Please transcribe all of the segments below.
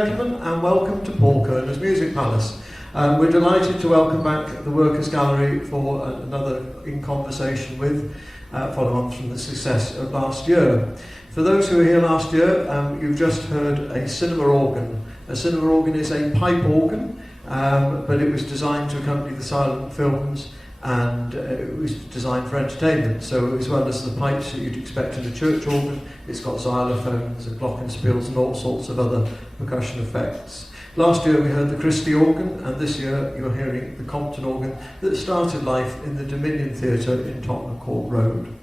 gentlemen, and welcome to Paul Kirner's Music Palace. We're delighted to welcome back the Workers' Gallery for another In Conversation With, following on from the success of last year. For those who were here last year, you've just heard a cinema organ. A cinema organ is a pipe organ, but it was designed to accompany the silent films, and it was designed for entertainment. So as well as the pipes that you'd expect in a church organ, it's got xylophones and glockenspiels and all sorts of other percussion effects. Last year we heard the Christie organ, and this year you're hearing the Compton organ that started life in the Dominion Theatre in Tottenham Court Road.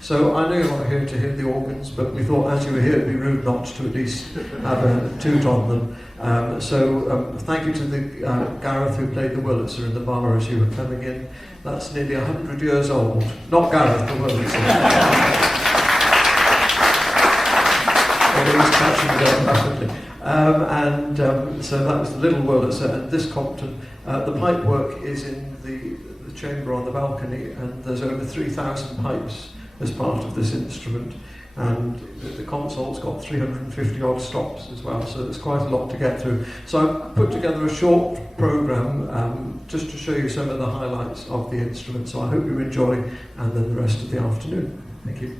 So I know you're not here to hear the organs, but we thought as you were here it'd be rude not to at least have a toot on them. Thank you to the Gareth who played the Wurlitzer in the bar as you were coming in. That's nearly 100 years old. Not Gareth, the Wurlitzer. He's catching it up rapidly. So that was the little Wurlitzer, and this Compton. The pipe work is in the chamber on the balcony, and there's over 3,000 pipes as part of this instrument, and the console's got 350 odd stops as well, so there's quite a lot to get through. So I've put together a short programme just to show you some of the highlights of the instrument, so I hope you enjoy, and then the rest of the afternoon. Thank you.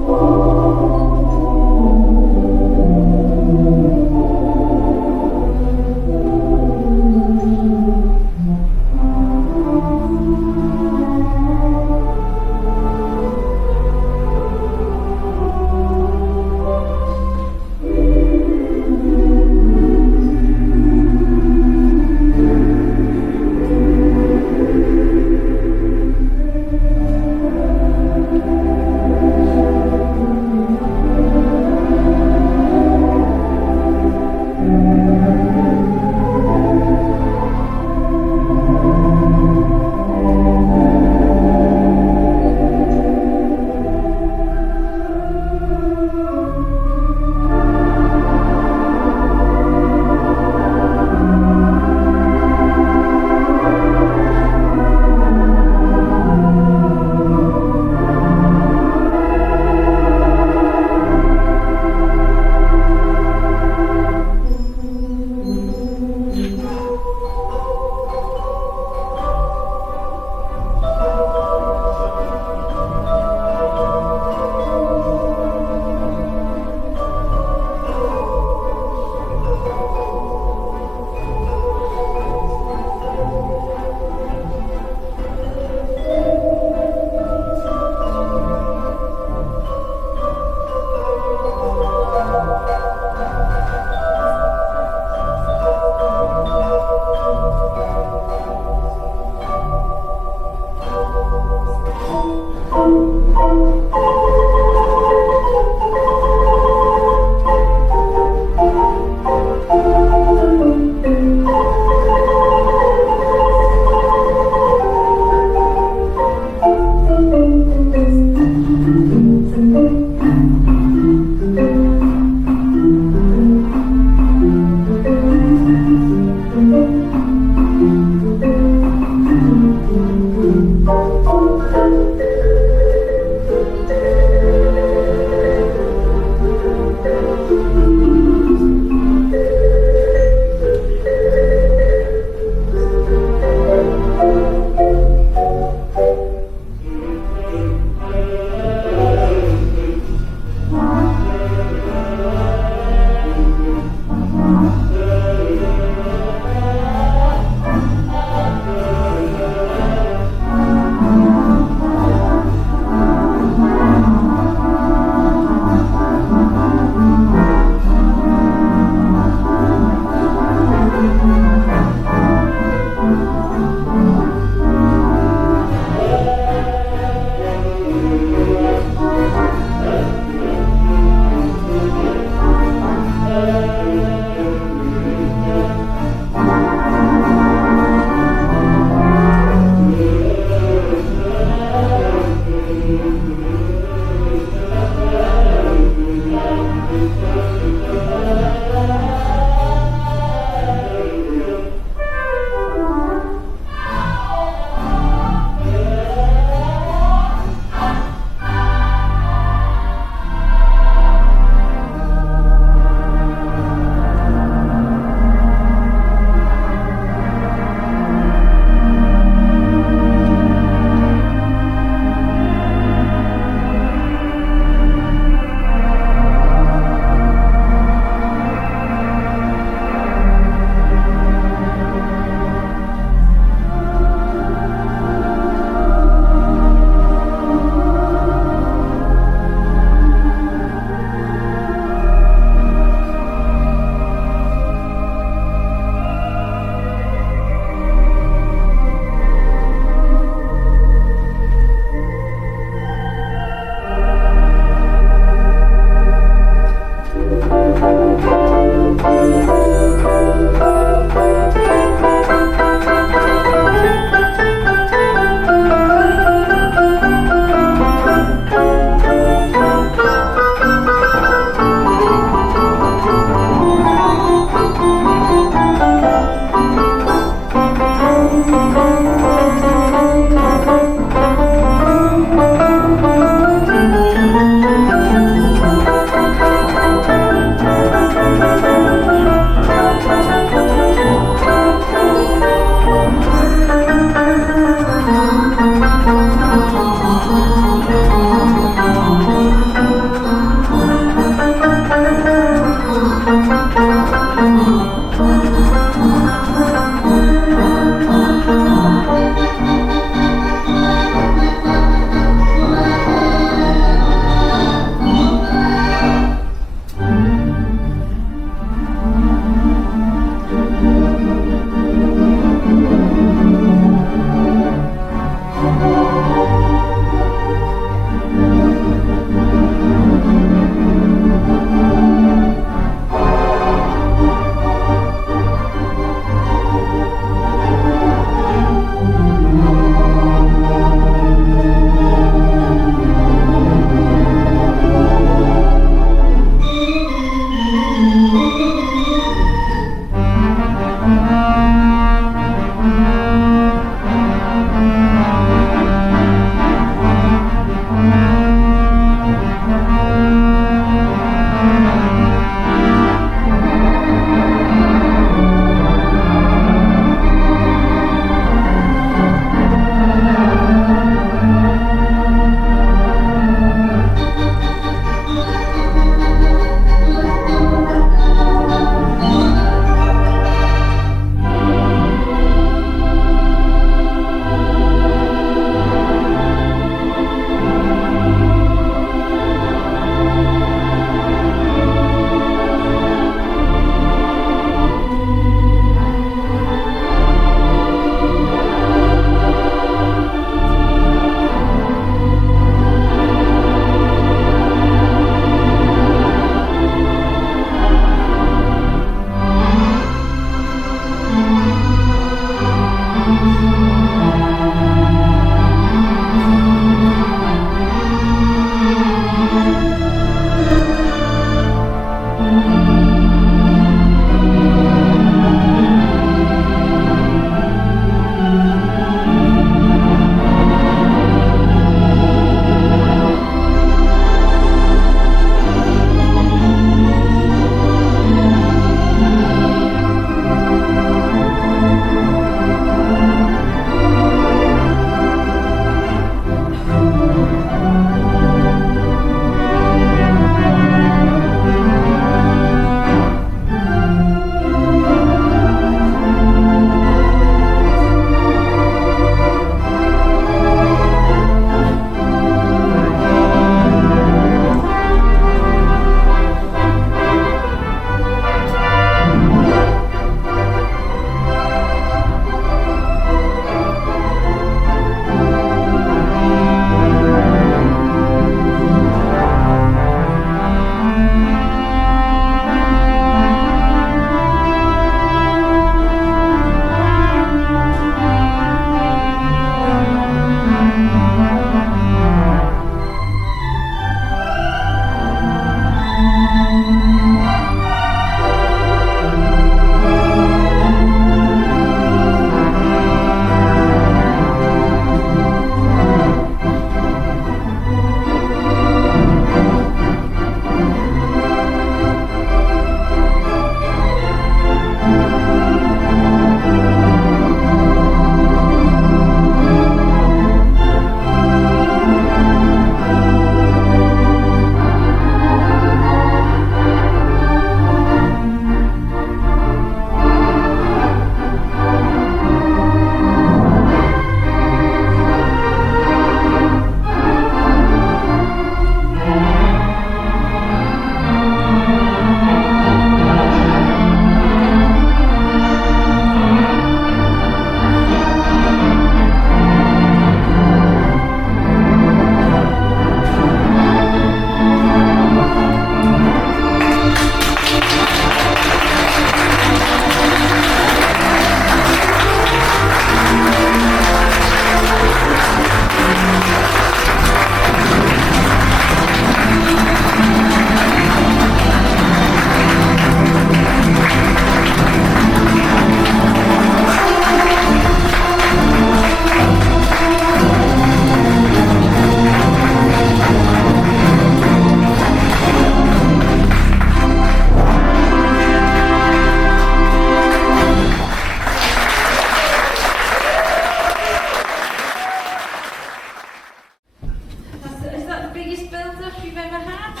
biggest build-up you've ever had?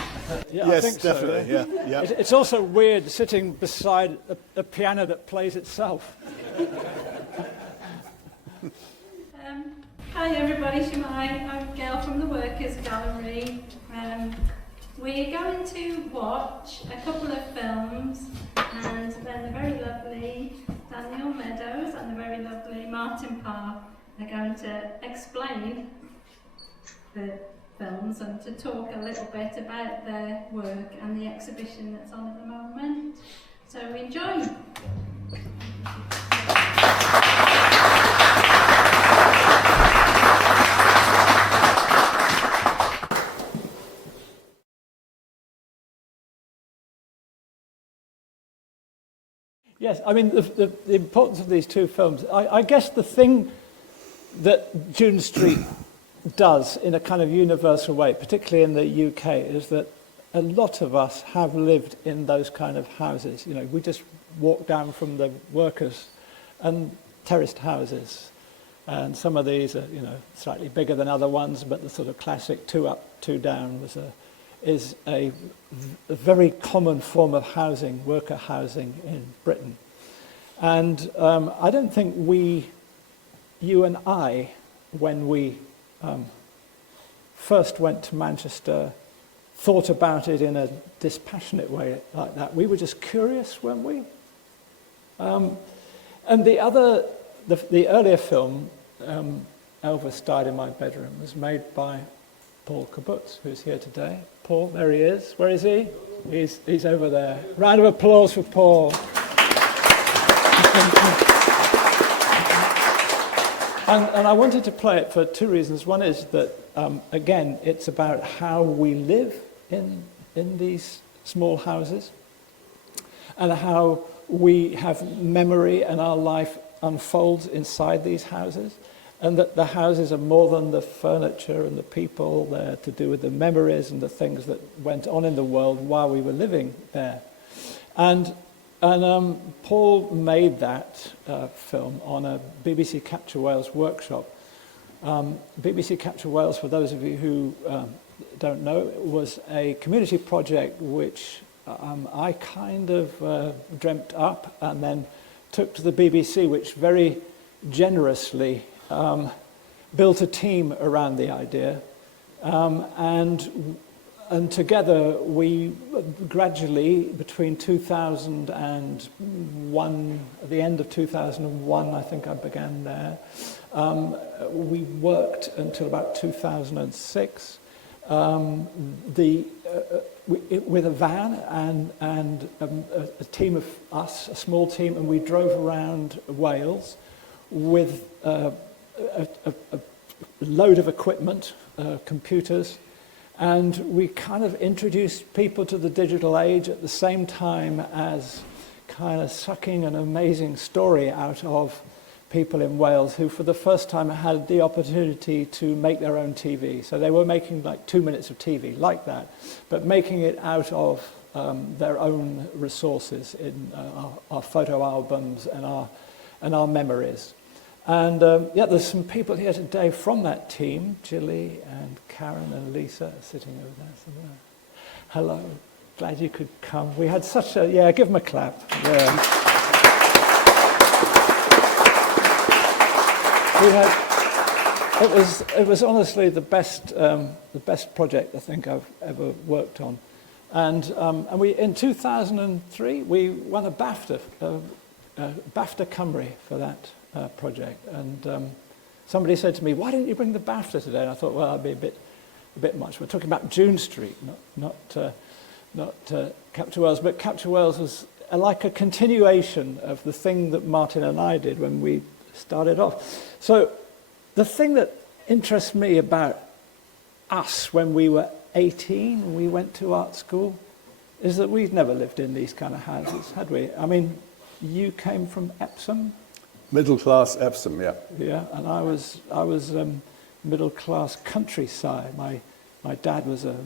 Yeah, Yes, I think definitely. So, Yeah, yeah. It's also weird sitting beside a piano that plays itself. Hi everybody, Shemai. I'm Gayle from the Workers' Gallery. We're going to watch a couple of films, and then the very lovely Daniel Meadows and the very lovely Martin Parr are going to explain the films and to talk a little bit about their work and the exhibition that's on at the moment. So enjoy! Yes, I mean, the importance of these two films, I guess the thing that June Street does in a kind of universal way, particularly in the UK, is that a lot of us have lived in those kind of houses. You know, we just walk down from the workers and terraced houses. And some of these are, you know, slightly bigger than other ones, but the sort of classic 2 up, 2 down is a very common form of housing, worker housing in Britain. And I don't think you and I, when we first went to Manchester, thought about it in a dispassionate way like that. We were just curious, weren't we? And the earlier film, Elvis Died in My Bedroom, was made by Paul Cabuts, who's here today. Paul, there he is. Where is he? He's over there. Round of applause for Paul. And I wanted to play it for 2 reasons. One is that, again, it's about how we live in these small houses and how we have memory and our life unfolds inside these houses, and that the houses are more than the furniture and the people. They're to do with the memories and the things that went on in the world while we were living there. And Paul made that film on a BBC Capture Wales workshop. BBC Capture Wales, for those of you who don't know, was a community project which I kind of dreamt up and then took to the BBC, which very generously built a team around the idea. And together we gradually, between 2001, at the end of 2001, I think I began there, we worked until about 2006 with a van and a team of us, a small team, and we drove around Wales with a load of equipment, computers, and we kind of introduced people to the digital age at the same time as kind of sucking an amazing story out of people in Wales who for the first time had the opportunity to make their own TV. So they were making like 2 minutes of TV, like that, but making it out of their own resources in our photo albums and our memories. And yeah, there's some people here today from that team. Gilly and Karen and Lisa are sitting over there somewhere. Hello, glad you could come. We had such a, yeah, give them a clap. Yeah. It was honestly the best project I think I've ever worked on. And we, in 2003, we won a BAFTA Cymru for that project, and somebody said to me, "Why didn't you bring the BAFTA today?" And I thought, well, that'd be a bit much. We're talking about June Street, not Capture Wales, but Capture Wales was like a continuation of the thing that Martin and I did when we started off. So the thing that interests me about us when we were 18 and we went to art school is that we've never lived in these kind of houses, had we? I mean, you came from Epsom. Middle class Epsom, yeah. Yeah, and I was middle class countryside. My dad was a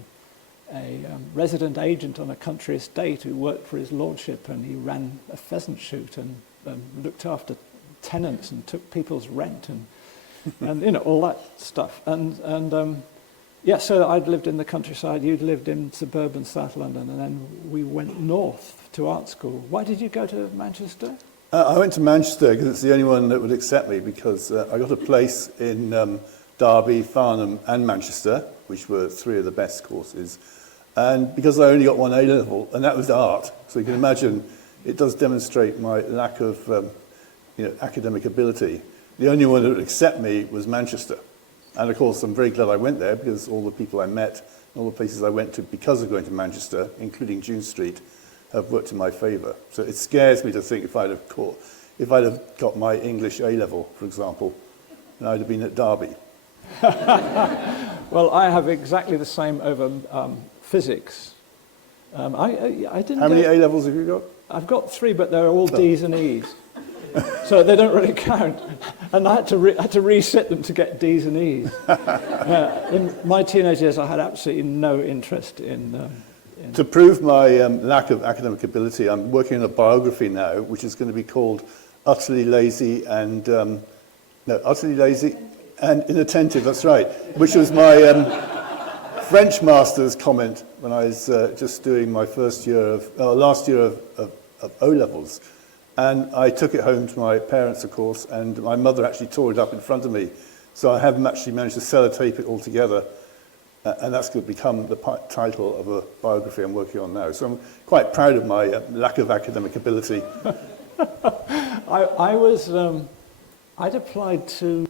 resident agent on a country estate who worked for his lordship, and he ran a pheasant shoot and looked after tenants and took people's rent and you know, all that stuff. And Yeah, so I'd lived in the countryside, you'd lived in suburban South London, and then we went north to art school. Why did you go to Manchester? I went to Manchester because it's the only one that would accept me, because I got a place in Derby, Farnham and Manchester, which were three of the best courses. And because I only got one A-level, and that was art, so you can imagine it does demonstrate my lack of academic ability. The only one that would accept me was Manchester. And of course, I'm very glad I went there, because all the people I met, and all the places I went to because of going to Manchester, including June Street, have worked in my favour. So it scares me to think if I'd have got my English A-level, for example, and I'd have been at Derby. Well, I have exactly the same over physics. I didn't. How many A-levels have you got? I've got 3, but they're all D's and E's. So they don't really count. And I had to reset them to get D's and E's. In my teenage years, I had absolutely no interest in... To prove my lack of academic ability, I'm working on a biography now, which is going to be called Utterly Lazy and... Utterly Lazy and Inattentive, that's right, which was my French master's comment when I was just doing my last year of O-levels. And I took it home to my parents, of course, and my mother actually tore it up in front of me. So I haven't actually managed to sellotape it all together. And that's going to become the title of a biography I'm working on now. So I'm quite proud of my lack of academic ability. I'd applied to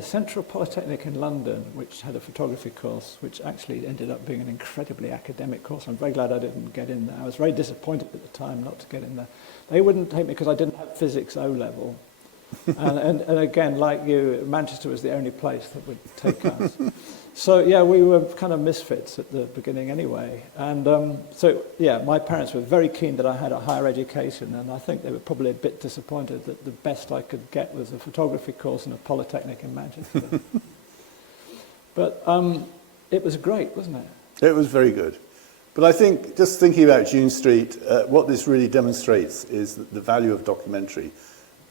Central Polytechnic in London, which had a photography course, which actually ended up being an incredibly academic course. I'm very glad I didn't get in there. I was very disappointed at the time not to get in there. They wouldn't take me because I didn't have physics O-level. and again, like you, Manchester was the only place that would take us. So, yeah, we were kind of misfits at the beginning anyway. And my parents were very keen that I had a higher education, and I think they were probably a bit disappointed that the best I could get was a photography course in a polytechnic in Manchester. But it was great, wasn't it? It was very good. But I think, just thinking about June Street, what this really demonstrates is the value of documentary.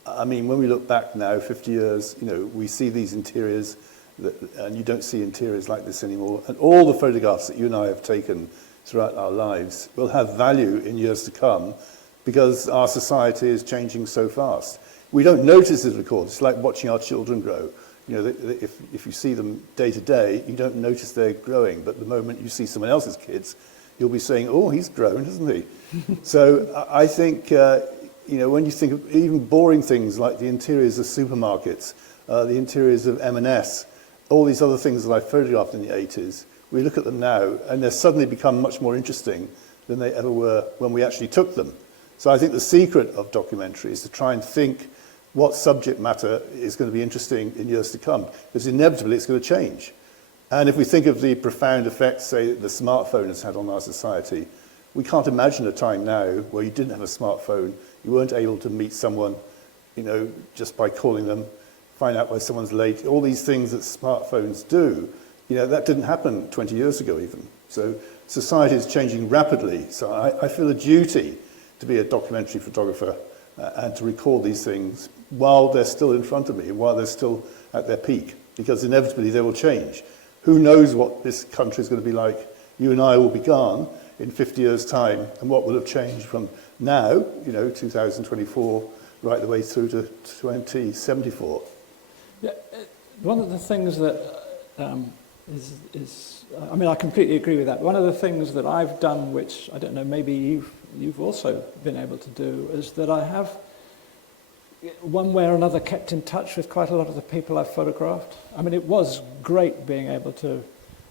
I mean, when we look back now, 50 years, we see these interiors, and you don't see interiors like this anymore. And all the photographs that you and I have taken throughout our lives will have value in years to come, because our society is changing so fast. We don't notice it, of course. It's like watching our children grow. If you see them day to day, you don't notice they're growing. But the moment you see someone else's kids, you'll be saying, "Oh, he's grown, hasn't he?" So I think, when you think of even boring things like the interiors of supermarkets, the interiors of M&S, all these other things that I photographed in the 80s, we look at them now and they've suddenly become much more interesting than they ever were when we actually took them. So I think the secret of documentary is to try and think what subject matter is going to be interesting in years to come, because inevitably it's going to change. And if we think of the profound effects, say, the smartphone has had on our society, we can't imagine a time now where you didn't have a smartphone, you weren't able to meet someone, just by calling them, find out why someone's late. All these things that smartphones do, that didn't happen 20 years ago even. So society is changing rapidly. So I feel a duty to be a documentary photographer and to record these things while they're still in front of me, while they're still at their peak, because inevitably they will change. Who knows what this country is going to be like? You and I will be gone in 50 years' time, and what will have changed from now, 2024, right the way through to 2074. Yeah, one of the things that I completely agree with that. One of the things that I've done, which I don't know, maybe you've also been able to do, is that I have, one way or another, kept in touch with quite a lot of the people I've photographed. I mean, it was great being able to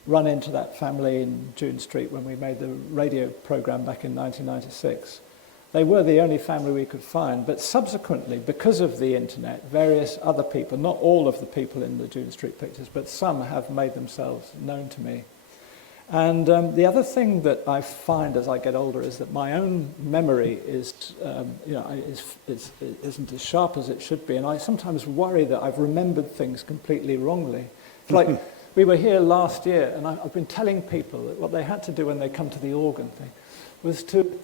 run into that family in June Street when we made the radio program back in 1996. They were the only family we could find, but subsequently, because of the internet, various other people, not all of the people in the June Street pictures, but some have made themselves known to me. And the other thing that I find as I get older is that my own memory isn't as sharp as it should be, and I sometimes worry that I've remembered things completely wrongly. It's like we were here last year, and I've been telling people that what they had to do when they come to the organ thing was to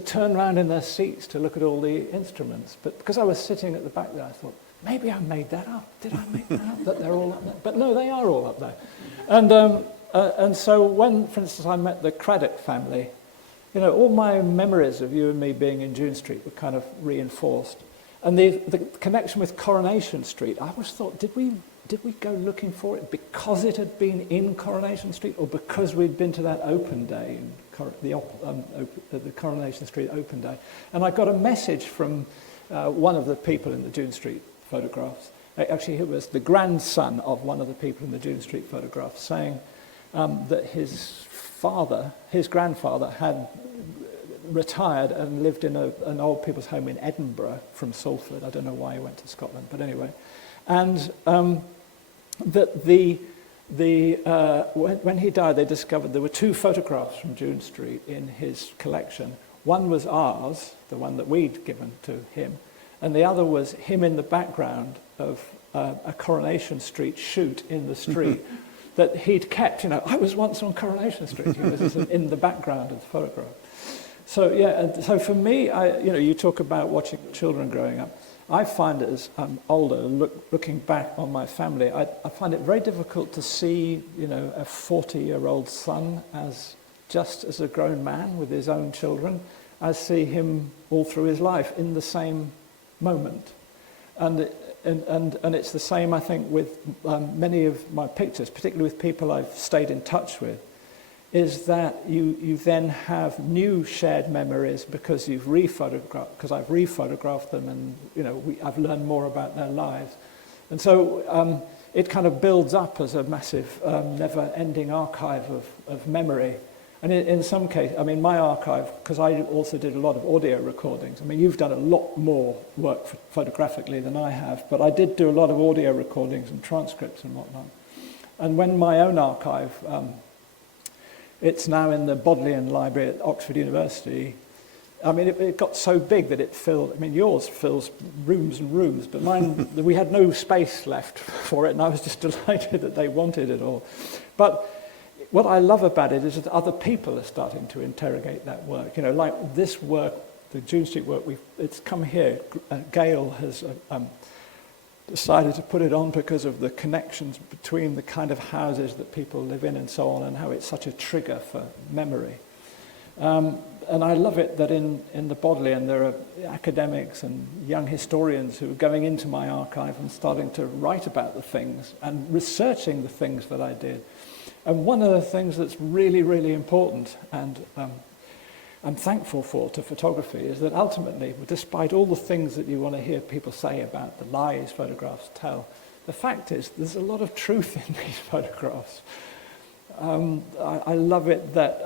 turn around in their seats to look at all the instruments. But because I was sitting at the back there, I thought, maybe I made that up. Did I make that up, that they're all up there? But no, they are all up there. And so when, for instance, I met the Craddock family, you know, all my memories of you and me being in June Street were kind of reinforced. And the connection with Coronation Street, I always thought, did we go looking for it because it had been in Coronation Street, or because we'd been to that open day, the Coronation Street open day? And I got a message from one of the people in the June Street photographs. Actually, it was the grandson of one of the people in the June Street photographs, saying that his grandfather had retired and lived in an old people's home in Edinburgh from Salford. I don't know why he went to Scotland, but anyway. And that when he died, they discovered there were 2 photographs from June Street in his collection. One was ours, the one that we'd given to him, and the other was him in the background of a Coronation Street shoot in the street that he'd kept. You know, I was once on Coronation Street. He was in the background of the photograph. So yeah, and so for me, you talk about watching children growing up. I find it as I'm older, looking back on my family, I find it very difficult to see, you know, a 40-year-old son just as a grown man with his own children. I see him all through his life in the same moment, and it's the same, I think, with many of my pictures, particularly with people I've stayed in touch with. Is that you then have new shared memories because I've rephotographed them, and you know I've learned more about their lives, and so it kind of builds up as a massive, never-ending archive of memory. And in some cases, I mean, my archive, because I also did a lot of audio recordings. I mean, you've done a lot more work photographically than I have, but I did do a lot of audio recordings and transcripts and whatnot. And when my own archive. It's now in the Bodleian Library at Oxford University. I mean, it got so big that it filled, I mean, yours fills rooms and rooms, but mine, we had no space left for it, and I was just delighted that they wanted it all. But what I love about it is that other people are starting to interrogate that work. You know, like this work, the June Street work, it's come here. Gayle has decided to put it on because of the connections between the kind of houses that people live in and so on, and how it's such a trigger for memory. And I love it that in the Bodleian there are academics and young historians who are going into my archive and starting to write about the things and researching the things that I did. And one of the things that's really, really important, and I'm thankful for to photography, is that ultimately, despite all the things that you want to hear people say about the lies photographs tell, the fact is there's a lot of truth in these photographs. I love it that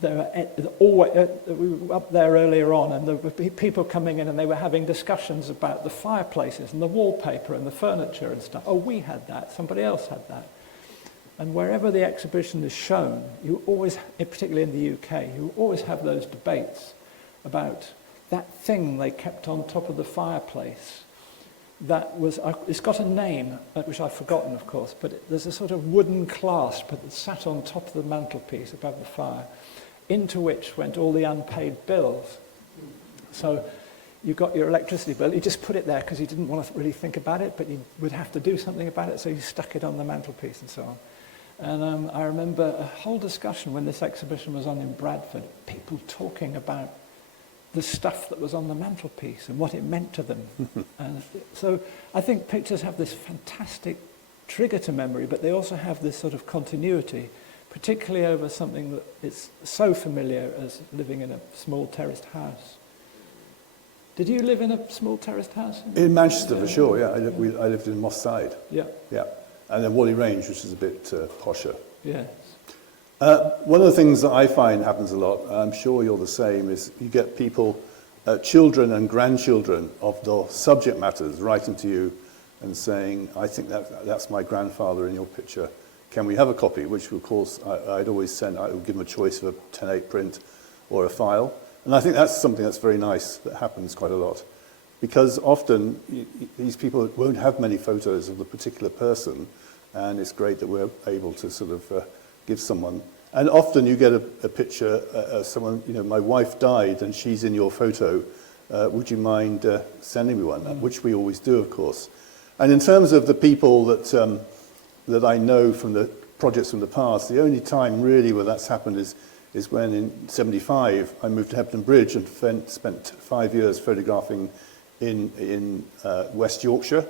we were up there earlier on, and there were people coming in and they were having discussions about the fireplaces and the wallpaper and the furniture and stuff. Oh, we had that, somebody else had that. And wherever the exhibition is shown, you always, particularly in the UK, you always have those debates about that thing they kept on top of the fireplace. That was, it's got a name, which I've forgotten, of course, but there's a sort of wooden clasp that sat on top of the mantelpiece above the fire, into which went all the unpaid bills. So you got your electricity bill, you just put it there because you didn't want to really think about it, but you would have to do something about it, so you stuck it on the mantelpiece and so on. And I remember a whole discussion when this exhibition was on in Bradford, people talking about the stuff that was on the mantelpiece and what it meant to them. And so I think pictures have this fantastic trigger to memory, but they also have this sort of continuity, particularly over something that is so familiar as living in a small terraced house. Did you live in a small terraced house? In Manchester, for sure, yeah. I lived in Moss Side. Yeah. Yeah. And then Whalley Range, which is a bit posher. Yes. One of the things that I find happens a lot, I'm sure you're the same, is you get people, children and grandchildren of the subject matters writing to you and saying, I think that's my grandfather in your picture. Can we have a copy? Which, of course, I'd always send. I would give them a choice of a 10/8 print or a file. And I think that's something that's very nice, that happens quite a lot. Because often these people won't have many photos of the particular person, and it's great that we're able to sort of give someone. And often you get a picture of someone, you know, my wife died and she's in your photo. Would you mind sending me one? Which we always do, of course. And in terms of the people that I know from the projects from the past, the only time really where that's happened is when in 75 I moved to Hebden Bridge and spent 5 years photographing in West Yorkshire.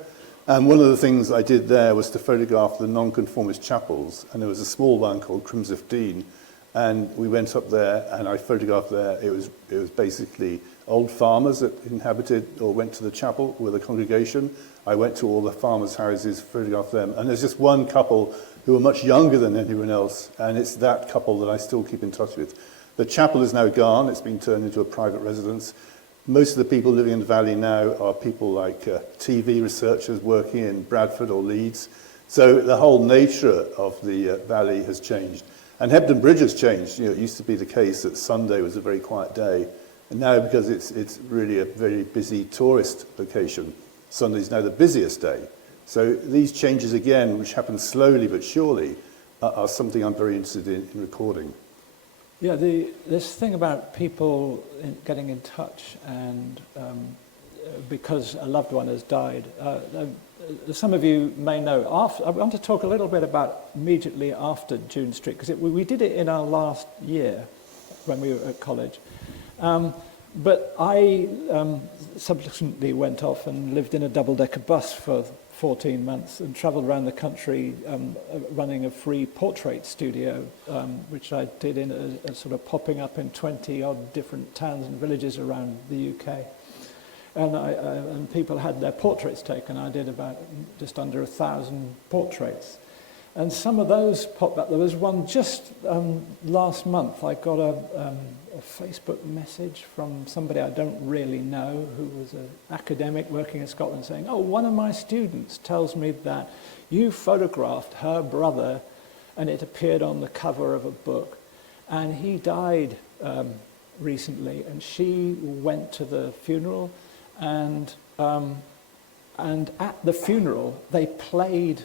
And one of the things I did there was to photograph the nonconformist chapels, and there was a small one called Crimsworth Dean, and we went up there and I photographed there. It was basically old farmers that inhabited or went to the chapel with a congregation. I went to all the farmers' houses, photographed them, and there's just one couple who are much younger than anyone else, and it's that couple that I still keep in touch with. The chapel is now gone. It's been turned into a private residence. Most of the people living in the valley now are people like TV researchers working in Bradford or Leeds. So the whole nature of the valley has changed. And Hebden Bridge has changed. You know, it used to be the case that Sunday was a very quiet day. And now, because it's really a very busy tourist location, Sunday is now the busiest day. So these changes again, which happen slowly but surely, are something I'm very interested in recording. Yeah, this thing about people getting in touch and because a loved one has died. Some of you may know, I want to talk a little bit about immediately after June Street, because we did it in our last year when we were at college. But I subsequently went off and lived in a double-decker bus for 14 months and travelled around the country running a free portrait studio, which I did in a sort of popping up in 20-odd different towns and villages around the UK. And people had their portraits taken. I did about just under 1,000 portraits. And some of those popped up. There was one just last month. I got a Facebook message from somebody I don't really know who was an academic working in Scotland saying, oh, one of my students tells me that you photographed her brother and it appeared on the cover of a book. And he died recently, and she went to the funeral, and at the funeral they played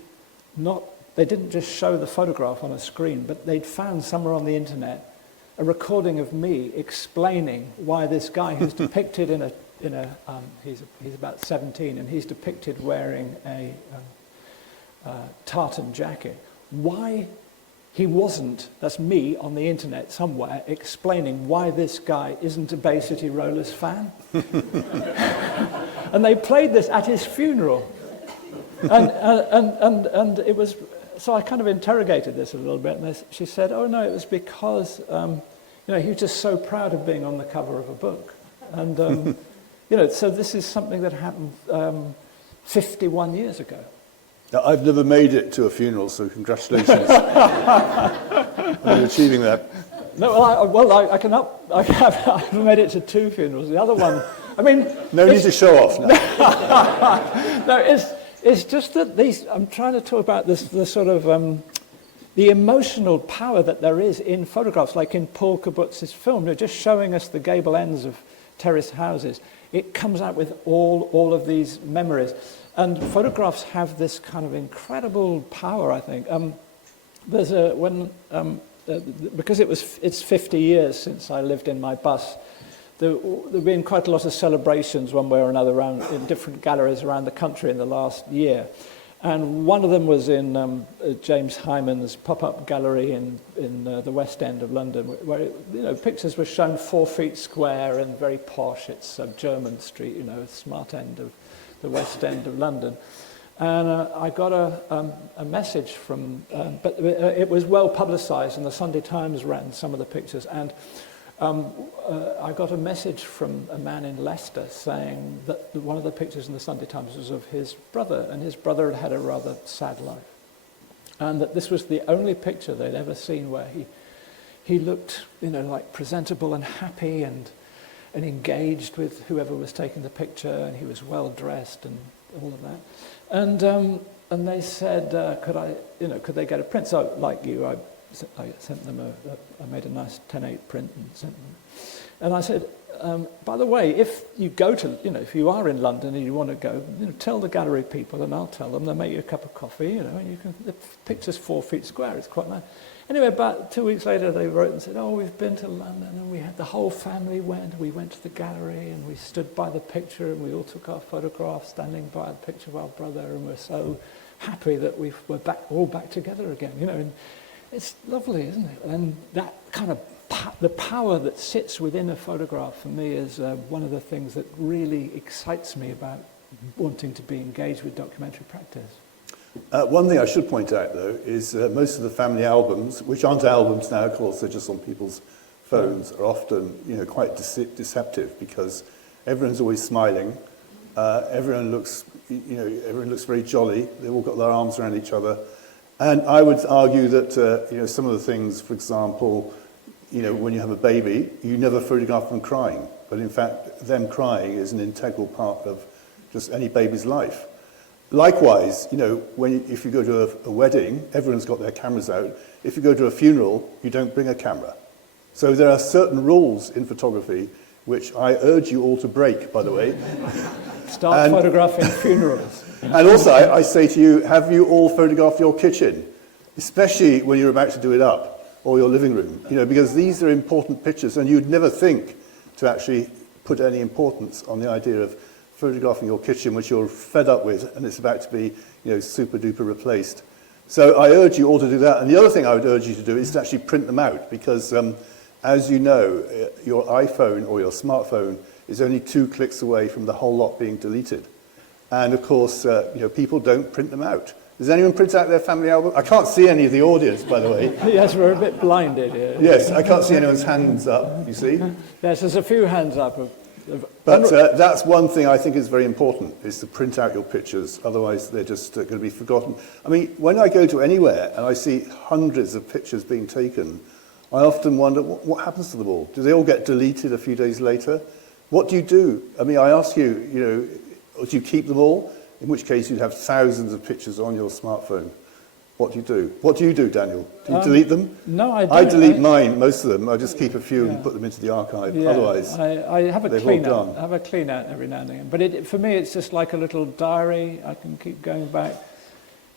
they didn't just show the photograph on a screen, but they'd found somewhere on the internet a recording of me explaining why this guy who's depicted he's about 17, and he's depicted wearing a tartan jacket, why he wasn't, that's me on the internet somewhere, explaining why this guy isn't a Bay City Rollers fan. And they played this at his funeral. And it was, so I kind of interrogated this a little bit, and she said, oh no, it was because he was just so proud of being on the cover of a book. And so this is something that happened 51 years ago. Now, I've never made it to a funeral, so congratulations on achieving that. No, I've made it to 2 funerals. The other one, I mean... No need to show off now. No, it's just that I'm trying to talk about the sort of the emotional power that there is in photographs, like in Paul Cabuts' film, just showing us the gable ends of terraced houses. It comes out with all of these memories. And photographs have this kind of incredible power, I think. Because it's 50 years since I lived in my bus, there've been quite a lot of celebrations one way or another in different galleries around the country in the last year. And one of them was in James Hyman's pop-up gallery in the West End of London, where pictures were shown 4 feet square and very posh. It's a German street, a smart end of the West End of London. And I got a message from, but it was well publicised, and the Sunday Times ran some of the pictures. And I got a message from a man in Leicester saying that one of the pictures in the Sunday Times was of his brother, and his brother had had a rather sad life. And that this was the only picture they'd ever seen where he looked, like presentable and happy and engaged with whoever was taking the picture, and he was well dressed and all of that. And they said, could they get a print? So, like you, I sent them I made a nice 10/8 print and sent them. And I said, by the way, if you go to, if you are in London and you want to go, tell the gallery people and I'll tell them. They'll make you a cup of coffee, and you can. The picture's 4 feet square. It's quite nice. Anyway, about 2 weeks later, they wrote and said, "Oh, we've been to London and we had the whole family went. We went to the gallery and we stood by the picture and we all took our photographs standing by the picture of our brother, and we're so happy that we're all back together again." And it's lovely, isn't it? And that kind of the power that sits within a photograph for me is one of the things that really excites me about wanting to be engaged with documentary practice. One thing I should point out, though, is most of the family albums, which aren't albums now, of course, they're just on people's phones, are often, quite deceptive because everyone's always smiling. Everyone looks very jolly. They've all got their arms around each other. And I would argue that, some of the things, for example, when you have a baby, you never photograph them crying. But in fact, them crying is an integral part of just any baby's life. Likewise, if you go to a wedding, everyone's got their cameras out. If you go to a funeral, you don't bring a camera. So there are certain rules in photography which I urge you all to break, by the way. Start photographing funerals. And also, I say to you, have you all photographed your kitchen? Especially when you're about to do it up, or your living room, because these are important pictures, and you'd never think to actually put any importance on the idea of photographing your kitchen, which you're fed up with, and it's about to be, super duper replaced. So I urge you all to do that. And the other thing I would urge you to do is to actually print them out, because as you know, your iPhone or your smartphone is only 2 clicks away from the whole lot being deleted. And of course, people don't print them out. Does anyone print out their family album? I can't see any of the audience, by the way. Yes, we're a bit blinded here. Yes, I can't see anyone's hands up, you see. Yes, there's a few hands up. But that's one thing I think is very important, is to print out your pictures. Otherwise, they're just going to be forgotten. I mean, when I go to anywhere and I see hundreds of pictures being taken, I often wonder, what happens to them all? Do they all get deleted a few days later? What do you do? I mean, I ask you, do you keep them all? In which case you'd have thousands of pictures on your smartphone. What do you do? What do you do, Daniel? Do you delete them? No, I don't. I delete mine, most of them. I just keep a few and put them into the archive. Yeah, Otherwise, I have a they've clean all out. gone. I have a clean out every now and again. But for me, it's just like a little diary. I can keep going back,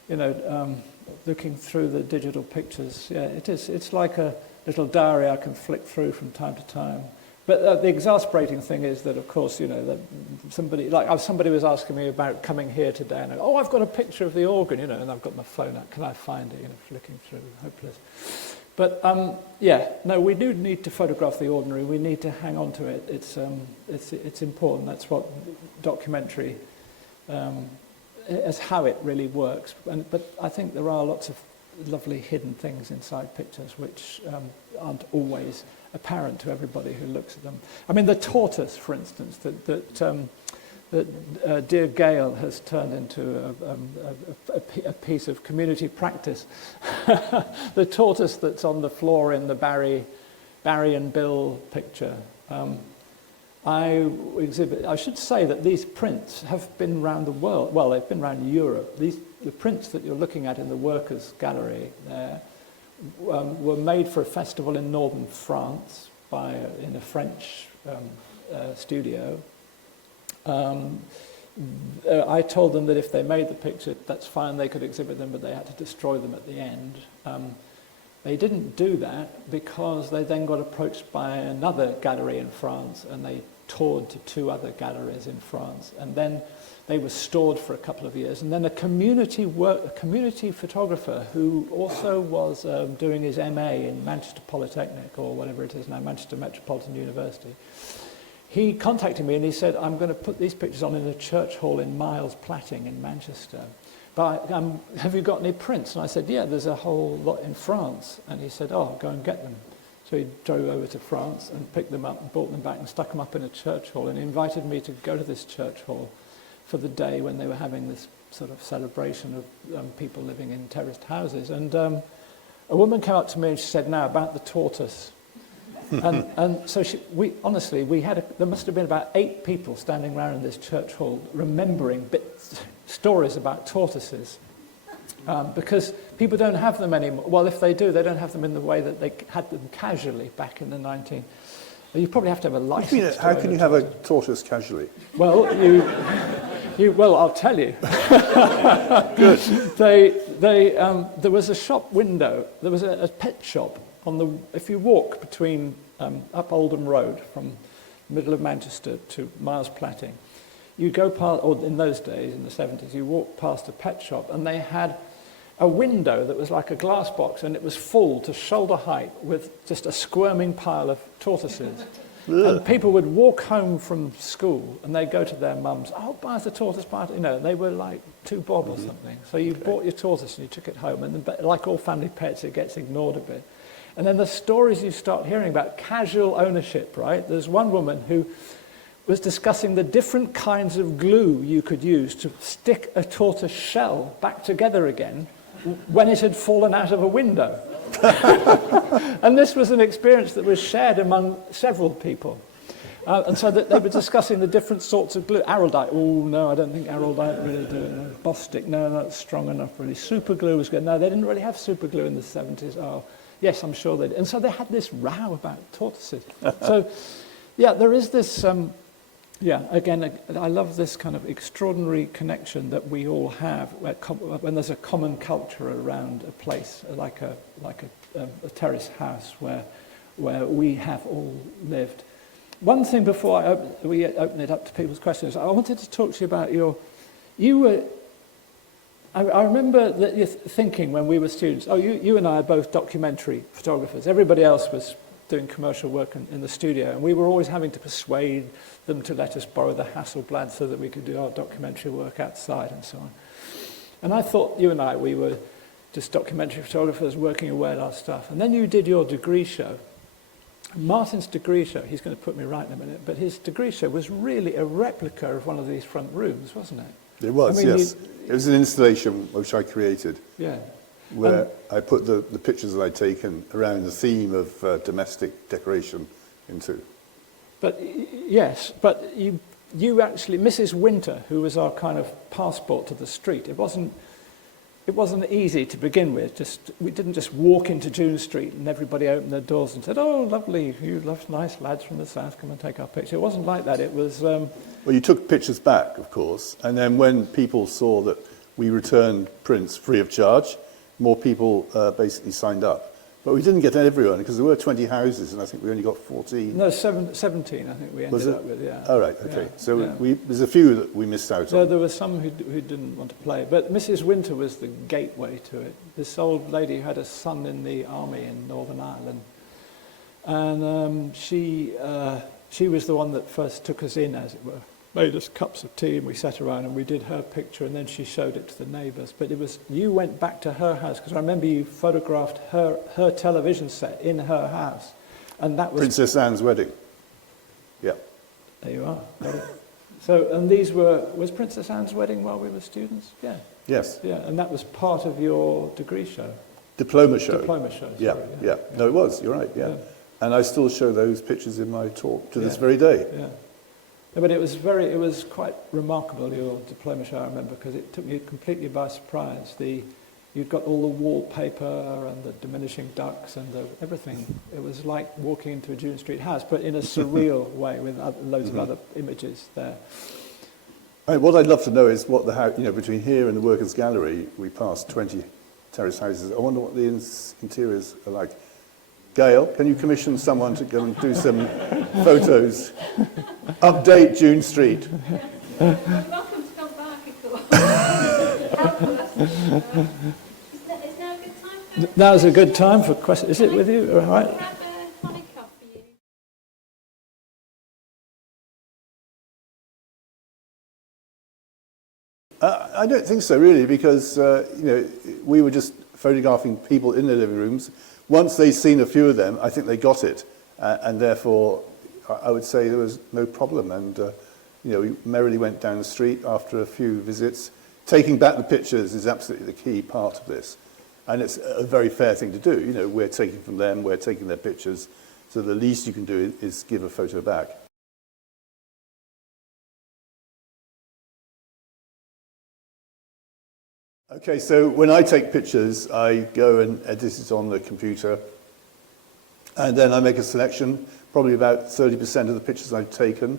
looking through the digital pictures. Yeah, it is. It's like a little diary I can flick through from time to time. But the exasperating thing is that, of course, that somebody was asking me about coming here today, and I've got a picture of the organ, and I've got my phone out. Can I find it? Flicking through, hopeless. But we do need to photograph the ordinary. We need to hang on to it. It's important. That's what documentary is, how it really works. But I think there are lots of lovely hidden things inside pictures which aren't always apparent to everybody who looks at them. I mean, the tortoise, for instance, that dear Gayle has turned into a piece of community practice. The tortoise that's on the floor in the Barry and Bill picture. I should say that these prints have been around the world. Well, they've been around Europe. The prints that you're looking at in the Workers' Gallery there were made for a festival in northern France in a French studio. I told them that if they made the picture, that's fine, they could exhibit them, but they had to destroy them at the end. They didn't do that because they then got approached by another gallery in France, and they toured to 2 other galleries in France, and then they were stored for a couple of years. And then a community photographer who also was doing his MA in Manchester Polytechnic, or whatever it is now, Manchester Metropolitan University, he contacted me and he said, I'm going to put these pictures on in a church hall in Miles Platting in Manchester. But have you got any prints? And I said, yeah, there's a whole lot in France. And he said, go and get them. So he drove over to France and picked them up and brought them back and stuck them up in a church hall, and he invited me to go to this church hall for the day when they were having this sort of celebration of people living in terraced houses. And a woman came up to me and she said, now about the tortoise. and so there must have been about 8 people standing around in this church hall remembering stories about tortoises. because people don't have them anymore. Well, if they do, they don't have them in the way that they had them casually back in the 19... You probably have to have a license. How can you have a tortoise casually? Well, well, I'll tell you. Good. There was a shop window. There was a pet shop on the. If you walk between up Oldham Road from the middle of Manchester to Miles Platting, you go past. Or in those days, in the 70s, you walk past a pet shop, and they had a window that was like a glass box, and it was full to shoulder height with just a squirming pile of tortoises. And people would walk home from school and they'd go to their mums, oh, buy us a tortoise, buy it. You know, they were like 2 bob or something. So you bought your tortoise and you took it home, and then, like all family pets, it gets ignored a bit. And then the stories you start hearing about casual ownership, right? There's one woman who was discussing the different kinds of glue you could use to stick a tortoise shell back together again when it had fallen out of a window. And this was an experience that was shared among several people. And so that they were discussing the different sorts of glue. Araldite, oh no, I don't think Araldite really do it. No. Bostik, no, not strong enough really. Super glue was good. No, they didn't really have super glue in the 70s. Oh, yes, I'm sure they did. And so they had this row about tortoises. So, yeah, there is this... Yeah, again, I love this kind of extraordinary connection that we all have when there's a common culture around a place, like a terrace house where we have all lived. One thing before we open it up to people's questions, I wanted to talk to you about I remember that you're thinking when we were students, you and I are both documentary photographers. Everybody else was doing commercial work in the studio, and we were always having to persuade them to let us borrow the Hasselblad so that we could do our documentary work outside and so on. And I thought we were just documentary photographers working away at our stuff. And then you did your degree show. Martin's degree show, he's going to put me right in a minute, but his degree show was really a replica of one of these front rooms, wasn't it? It was, yes. It was an installation which I created. Yeah. Where I put the pictures that I'd taken around the theme of domestic decoration into. But yes, but you actually, Mrs. Winter, who was our kind of passport to the street, it wasn't easy to begin with. We didn't just walk into June Street and everybody opened their doors and said, oh, lovely, you nice lads from the south, come and take our picture. It wasn't like that. It was... Well, you took pictures back, of course, and then when people saw that we returned prints free of charge, more people basically signed up. But we didn't get everyone, because there were 20 houses, and I think we only got 14. No, 17, I think we ended up with, yeah. Oh, right, okay. Yeah, so yeah. There's a few that we missed out on. There were some who didn't want to play. But Mrs. Winter was the gateway to it. This old lady who had a son in the army in Northern Ireland. And she was the one that first took us in, as it were. Made us cups of tea and we sat around and we did her picture and then she showed it to the neighbours. But you went back to her house because I remember you photographed her television set in her house. And that was... Princess Anne's wedding. Yeah. There you are. So, and these was Princess Anne's wedding while we were students? Yeah. Yes. Yeah, and that was part of your degree show. Diploma show. Diploma show, yeah, sorry, yeah. No, it was, you're right, yeah. And I still show those pictures in my talk to this very day. Yeah. But it was quite remarkable, your diploma show, I remember, because it took me completely by surprise. You'd got all the wallpaper and the diminishing ducks and everything. It was like walking into a June Street house, but in a surreal way with loads of other images there. What I'd love to know is what the house, between here and the Workers' Gallery, we passed 20 terrace houses. I wonder what the interiors are like. Gayle, can you commission someone to go and do some photos? Update June Street. You're welcome to come back, of course. Help us. Is now a good time for... Now's a good time for questions. Is it with you? All right. We have a tonic cup for you. I don't think so, really, because, we were just photographing people in their living rooms. Once they'd seen a few of them, I think they got it. And therefore, I would say there was no problem. And, we merrily went down the street after a few visits. Taking back the pictures is absolutely the key part of this. And it's a very fair thing to do. We're taking from them, we're taking their pictures. So the least you can do is give a photo back. Okay, so when I take pictures, I go and edit it on the computer, and then I make a selection, probably about 30% of the pictures I've taken,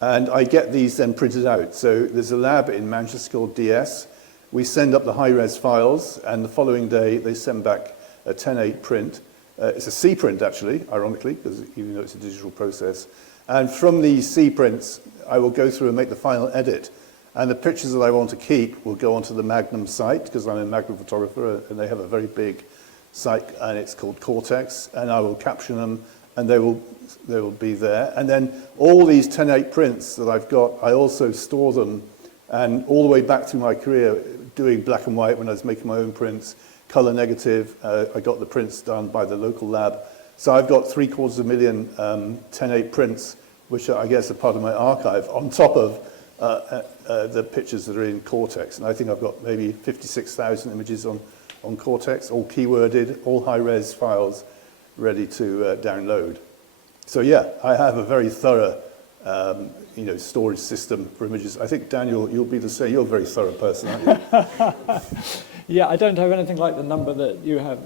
and I get these then printed out. So there's a lab in Manchester called DS. We send up the high-res files, and the following day they send back a 10/8 print. It's a C print, actually, ironically, because even though it's a digital process. And from these C prints, I will go through and make the final edit. And the pictures that I want to keep will go onto the Magnum site, because I'm a Magnum photographer, and they have a very big site, and it's called Cortex, and I will caption them, and they will be there. And then all these 10/8 prints that I've got, I also store them, and all the way back through my career, doing black and white when I was making my own prints, color negative, I got the prints done by the local lab. So I've got 750,000 10/8 prints, which I guess are part of my archive, on top of the pictures that are in Cortex. And I think I've got maybe 56,000 images on Cortex, all keyworded, all high-res files ready to download. So yeah, I have a very thorough storage system for images. I think, Daniel, you'll be the same. You're a very thorough person, aren't you? Yeah, I don't have anything like the number that you have.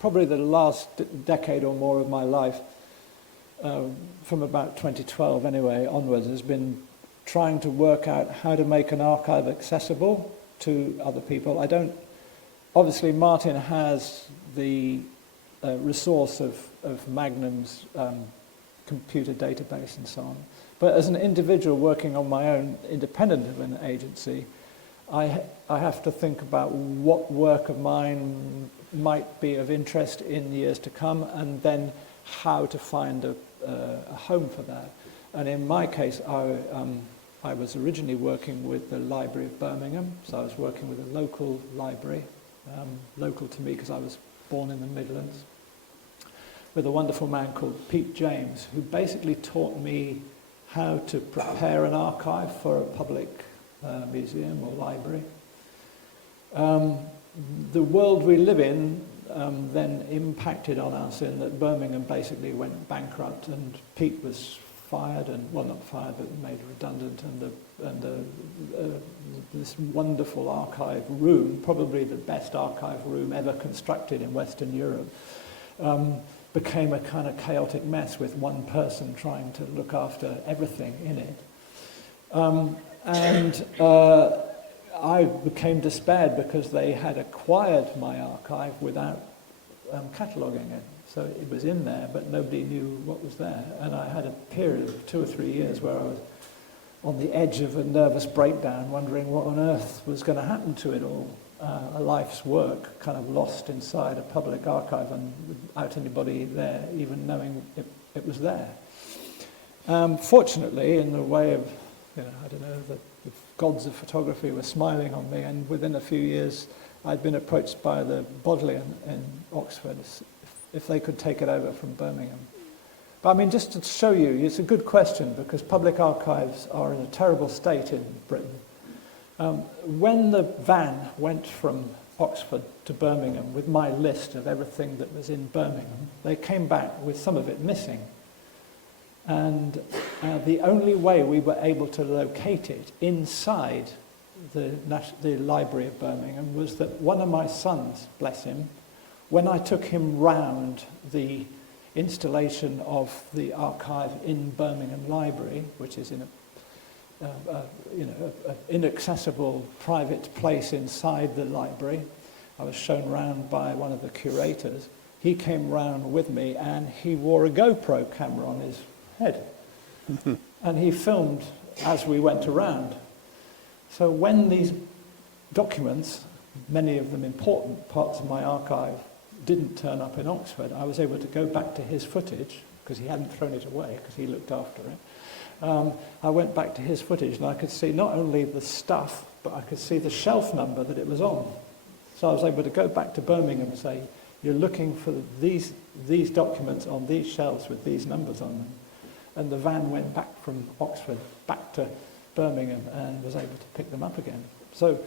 Probably the last decade or more of my life, from about 2012 anyway onwards, has been trying to work out how to make an archive accessible to other people. Obviously Martin has the resource of Magnum's computer database and so on. But as an individual working on my own, independent of an agency, I have to think about what work of mine might be of interest in years to come, and then how to find a home for that. And in my case, I was originally working with the Library of Birmingham, so I was working with a local library, local to me because I was born in the Midlands, with a wonderful man called Pete James, who basically taught me how to prepare an archive for a public museum or library. The world we live in then impacted on us in that Birmingham basically went bankrupt, and Pete was fired, not fired, but made redundant, and this wonderful archive room, probably the best archive room ever constructed in Western Europe, became a kind of chaotic mess with one person trying to look after everything in it. I became despaired because they had acquired my archive without cataloguing it. So it was in there, but nobody knew what was there. And I had a period of 2 or 3 years where I was on the edge of a nervous breakdown, wondering what on earth was going to happen to it all. A life's work kind of lost inside a public archive and without anybody there even knowing it was there. Fortunately, in the way of, the gods of photography were smiling on me, and within a few years I'd been approached by the Bodleian in Oxford if they could take it over from Birmingham. But I mean, just to show you, it's a good question because public archives are in a terrible state in Britain. When the van went from Oxford to Birmingham with my list of everything that was in Birmingham, they came back with some of it missing. And the only way we were able to locate it inside the Library of Birmingham was that one of my sons, bless him, when I took him round the installation of the archive in Birmingham Library, which is in an inaccessible private place inside the library, I was shown round by one of the curators. He came round with me and he wore a GoPro camera on his head. And he filmed as we went around. So when these documents, many of them important parts of my archive, didn't turn up in Oxford, I was able to go back to his footage, because he hadn't thrown it away, because he looked after it. I went back to his footage and I could see not only the stuff, but I could see the shelf number that it was on. So I was able to go back to Birmingham and say, you're looking for these documents on these shelves with these numbers on them. And the van went back from Oxford back to Birmingham and was able to pick them up again. So